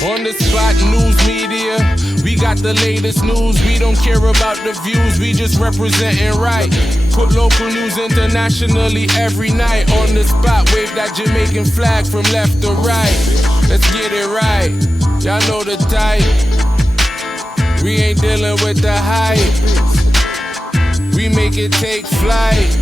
On the spot news media, we got the latest news. We don't care about the views, we just representing right. Put local news internationally every night. On the spot, wave that Jamaican flag from left to right. Let's get it right, y'all know the type. We ain't dealing with the hype. We make it take flight.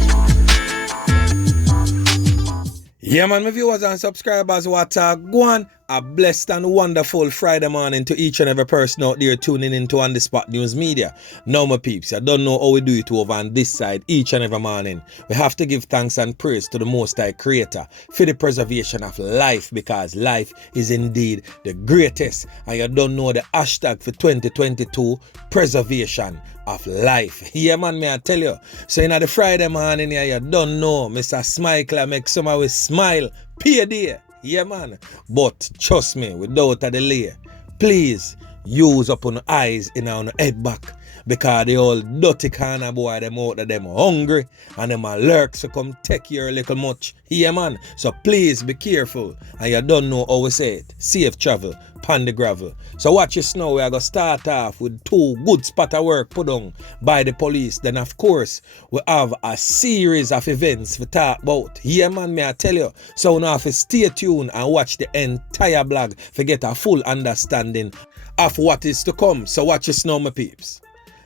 Yeah, man, my viewers and subscribers, what go on? A blessed and wonderful Friday morning to each and every person out there tuning into On The Spot News Media. Now, my peeps, I don't know how we do it over on this side each and every morning. We have to give thanks and praise to the Most High Creator for the preservation of life, because life is indeed the greatest. And you don't know the hashtag for 2022, preservation of life. Yeah, man, may I tell you. So, in the Friday morning here, you don't know, Mr. Smikler make some of us smile. Payday. Yeah, man. But trust me, without a delay, please use up on eyes in our head back. Because the old dirty kind of boy, them out of them hungry and them are lurks to come take your little much. Yeah, man. So please be careful. And you don't know how we say it. Safe travel, pan the gravel. So watch this now. We are going to start off with 2 good spot of work put on by the police. Then of course, we have a series of events to talk about. Yeah, man, may I tell you. So we now have to stay tuned and watch the entire blog to get a full understanding of what is to come. So watch this now, my peeps.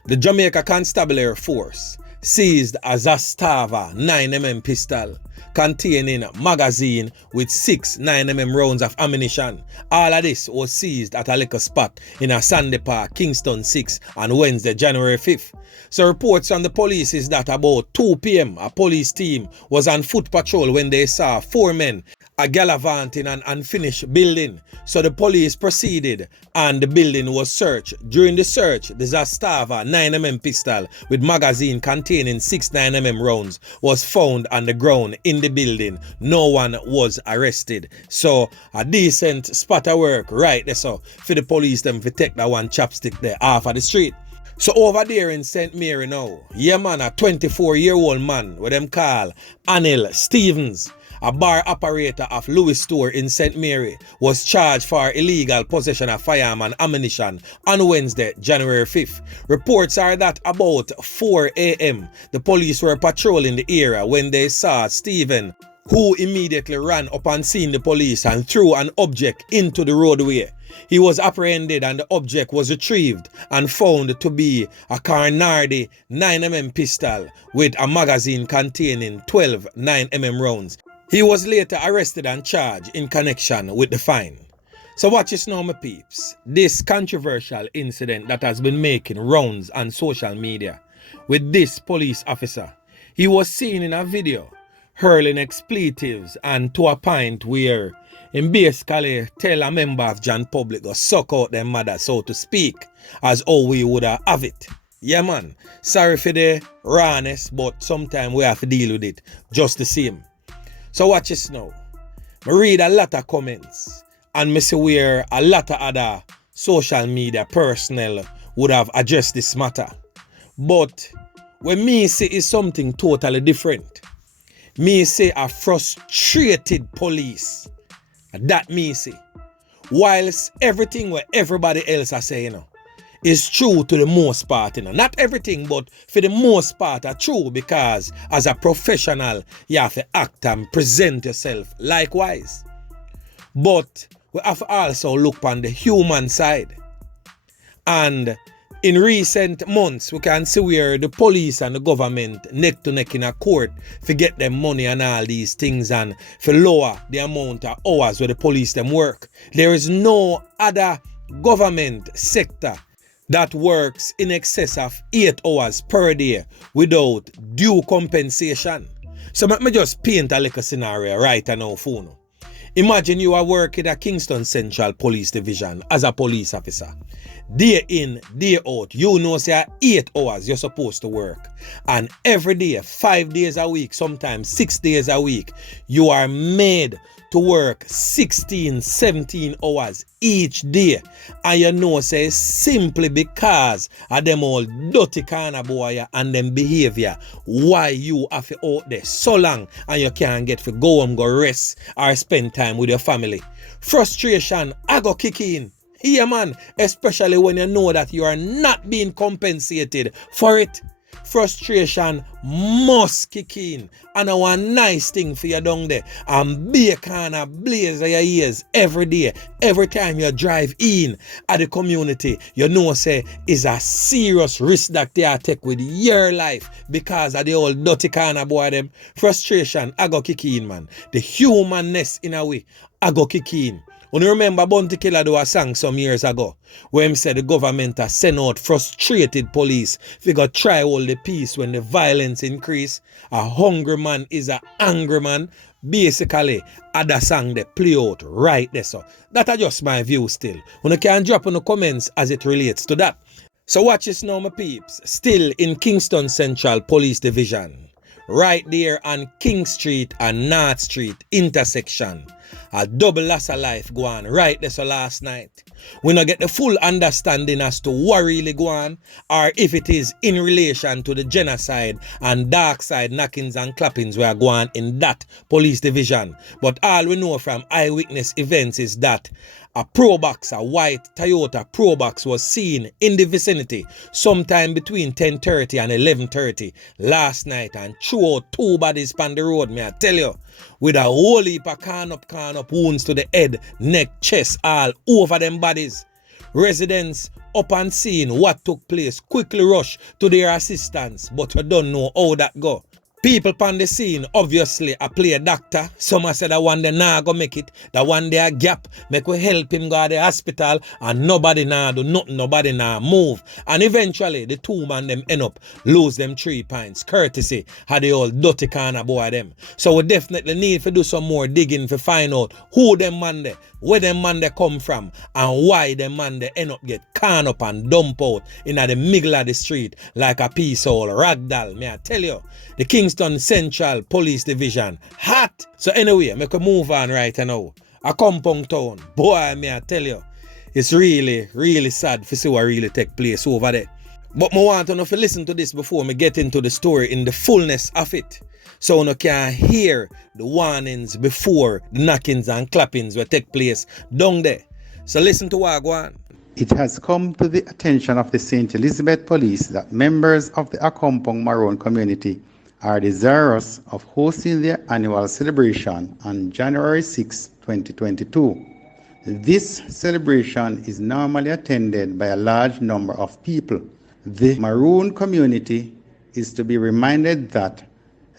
The Jamaica Constabulary Force seized a Zastava 9mm pistol containing a magazine with 6 9mm rounds of ammunition. All of this was seized at a liquor spot in a Sandy Park, Kingston 6 on Wednesday, January 5th. So reports from the police is that about 2 p.m. a police team was on foot patrol when they saw 4 men gallivanting an unfinished building. So the police proceeded and the building was searched. During the search, the Zastava 9mm pistol with magazine containing 6 9mm rounds was found on the ground in the building. No one was arrested. So a decent spot of work right there, so for the police them to take that one chopstick there off of the street. So over there in St. Mary now, yeah man, a 24-year-old man what them call Anil Stevens, a bar operator of Louis Store in St. Mary, was charged for illegal possession of firearm and ammunition on Wednesday, January 5th. Reports are that about 4 a.m. the police were patrolling the area when they saw Stephen, who immediately ran up and seen the police and threw an object into the roadway. He was apprehended and the object was retrieved and found to be a Carnardi 9mm pistol with a magazine containing 12 9mm rounds. He was later arrested and charged in connection with the fine. So watch this now, my peeps. This controversial incident that has been making rounds on social media with this police officer. He was seen in a video hurling expletives and to a point where he basically tell a member of John Public to suck out their mother, so to speak, as how we would have it. Yeah man, sorry for the rawness, but sometimes we have to deal with it just the same. So watch this now. I read a lot of comments and I see where a lot of other social media personnel would have addressed this matter. But what me say is something totally different. Me say a frustrated police. That me say. Whilst everything what everybody else are saying is true to the most part. Not everything, but for the most part are true, because as a professional, you have to act and present yourself likewise. But we have to also look on the human side. And in recent months, we can see where the police and the government neck to neck in a court to get them money and all these things and to lower the amount of hours where the police them work. There is no other government sector that works in excess of 8 hours per day without due compensation. So let me just paint a little scenario right now for you. Imagine you are working at Kingston Central Police Division as a police officer. Day in, day out, you know say 8 hours you're supposed to work. And every day, 5 days a week, sometimes 6 days a week, you are made to work 16, 17 hours each day. And you know say simply because of them all dirty kind of boy and them behavior, why you have to out there so long and you can't get to go home, go rest or spend time with your family. Frustration, I go kick in. Yeah, man, especially when you know that you are not being compensated for it. Frustration must kick in. And I want nice thing for you down there. And bacon and blaze of your ears every day. Every time you drive in at the community, you know say is a serious risk that they are take with your life because of the old dirty corner boy them. Frustration, I go kick in, man. The humanness in a way, I go kick in. When you remember Bounty Killer do a song some years ago where him said the government has sent out frustrated police if go try hold the peace when the violence increase. A hungry man is an angry man. Basically, other song they play out right there. So that are just my view still. When you can drop in the comments as it relates to that. So watch this now, my peeps. Still in Kingston Central Police Division. Right there on King Street and North Street intersection. A double loss of life go on right there so last night. We not get the full understanding as to what really go on or if it is in relation to the genocide and dark side knockings and clappings where go on in that police division. But all we know from eyewitness events is that a Probox, a white Toyota Probox was seen in the vicinity sometime between 10:30 and 11:30 last night and threw out two bodies on the road, me I tell you, with a whole heap of can up wounds to the head, neck, chest, all over them bodies. Residents up and seeing what took place quickly rush to their assistance, but we don't know how that go. People on the scene obviously a play a doctor. Some said that one day nah go make it. That one day a gap. Make we help him go to the hospital and nobody nah do nothing, nobody nah move. And eventually the two man them end up lose them 3 pints. Courtesy had the old dirty corner boy them. So we definitely need to do some more digging to find out who them man there, where them man they come from, and why them man they end up get can up and dump out in the middle of the street like a piece of ragdoll. May I tell you, the Kingston Central Police Division hot. So anyway, make a move on right now. A compound town. Boy, may I tell you, it's really sad to see what really take place over there. But I want to know if you listen to this before me get into the story in the fullness of it. So you can hear the warnings before the knockings and clappings will take place down there. So listen to what I go on. It has come to the attention of the St. Elizabeth Police that members of the Akompong Maroon community are desirous of hosting their annual celebration on January 6, 2022. This celebration is normally attended by a large number of people. The Maroon community is to be reminded that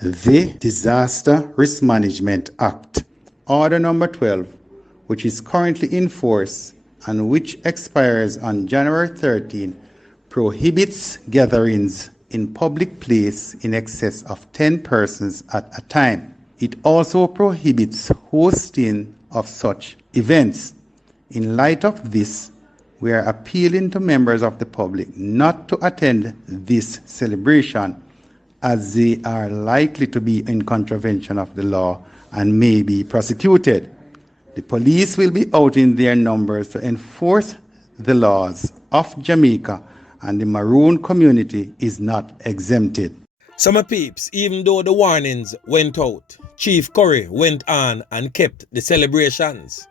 the Disaster Risk Management Act, Order Number 12, which is currently in force and which expires on January 13, prohibits gatherings in public place in excess of 10 persons at a time. It also prohibits hosting of such events. In light of this, we are appealing to members of the public not to attend this celebration as they are likely to be in contravention of the law and may be prosecuted. The police will be out in their numbers to enforce the laws of Jamaica, and the Maroon community is not exempted. So my peeps, even though the warnings went out, Chief Curry went on and kept the celebrations.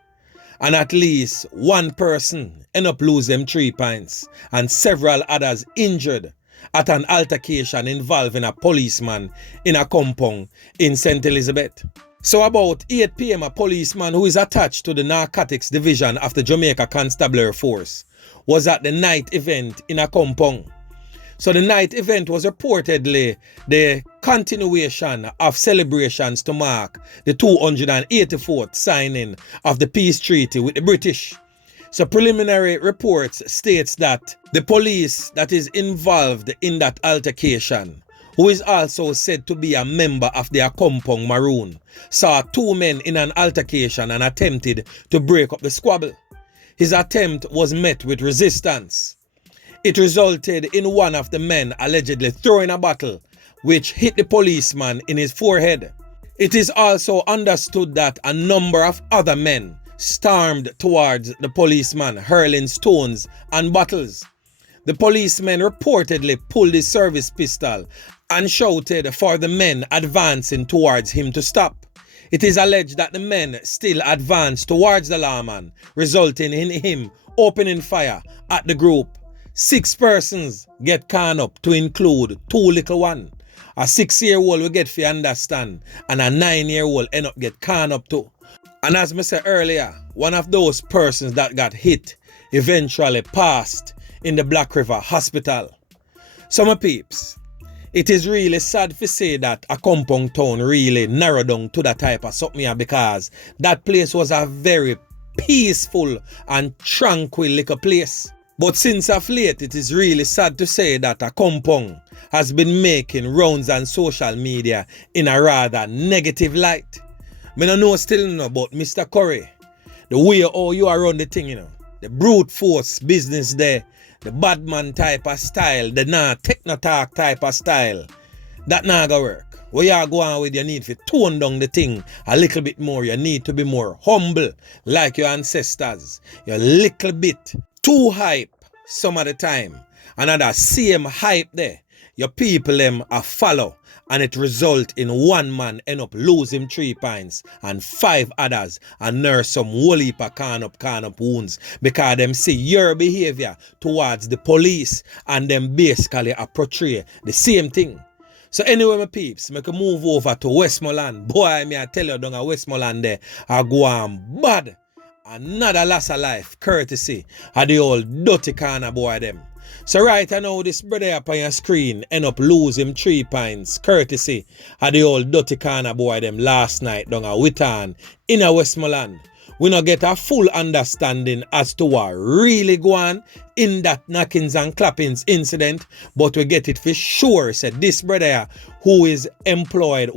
And at least one person ended up losing them 3 pints and several others injured at an altercation involving a policeman in a compound in St. Elizabeth. So about 8 p.m. a policeman who is attached to the narcotics division of the Jamaica Constabulary Force was at the night event in a compound. So the night event was reportedly the continuation of celebrations to mark the 284th signing of the peace treaty with the British. So preliminary reports states that the police that is involved in that altercation, who is also said to be a member of the Akompong Maroon, saw 2 men in an altercation and attempted to break up the squabble. His attempt was met with resistance. It resulted in one of the men allegedly throwing a bottle which hit the policeman in his forehead. It is also understood that a number of other men stormed towards the policeman, hurling stones and bottles. The policeman reportedly pulled his service pistol and shouted for the men advancing towards him to stop. It is alleged that the men still advanced towards the lawman, resulting in him opening fire at the group. 6 persons get caught up, to include 2 little ones. A 6-year-old will get for understand, and a 9-year-old end up get caught up too. And as I said earlier, one of those persons that got hit eventually passed in the Black River Hospital. So my peeps, it is really sad to say that a compound town really narrowed down to that type of something here, because that place was a very peaceful and tranquil little place. But since of late, it is really sad to say that a compound has been making rounds on social media in a rather negative light. I don't know still about Mr. Curry, the way how you are run the thing, the brute force business there, the bad man type of style, the techno talk type of style. That not gonna work. What you are going with, you need to tone down the thing a little bit more. You need to be more humble like your ancestors. You're a little bit too hype some of the time. Another same hype there, your people them a follow, and it result in one man end up losing 3 pints and 5 others and nurse some whole heap of can up wounds because them see your behavior towards the police and them basically a portray the same thing. So anyway, my peeps, make a move over to Westmoreland. Boy, me I tell you, down at Westmoreland there, I go on bad. Another loss of life, courtesy of the old dirty corner boy them. So right now, this brother up on your screen end up losing 3 pints, courtesy of the old dirty corner boy them last night down at Witton in a Westmoreland. We not get a full understanding as to what really go on in that knockings and clappings incident, but we get it for sure. Said this brother who was employed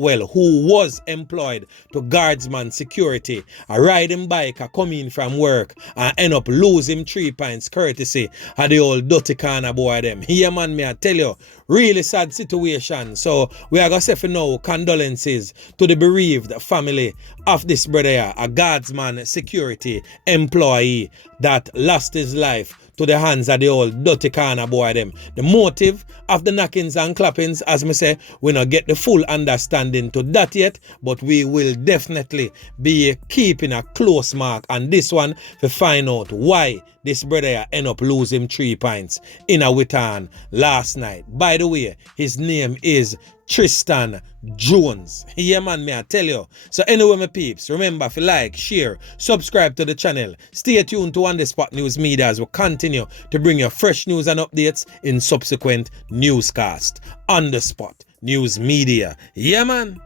to guardsman security, a riding bike, a coming from work, and end up losing 3 pints courtesy of the old dirty corner boy them. Here man, me I tell you, really sad situation. So we are gonna say for now, condolences to the bereaved family of this brother, a guardsman security employee that lost his life to the hands of the old dirty corner boy them. The motive of the knockings and clappings, as me say, we not get the full understanding to that yet, but we will definitely be keeping a close mark on this one to find out why this brother end up losing 3 pints in a Witton last night. By the way, his name is Christon Jones. Yeah man, me I tell you. So anyway, my peeps, remember to like, share, subscribe to the channel. Stay tuned to On The Spot News Media as we continue to bring you fresh news and updates in subsequent newscasts. On The Spot News Media. Yeah man.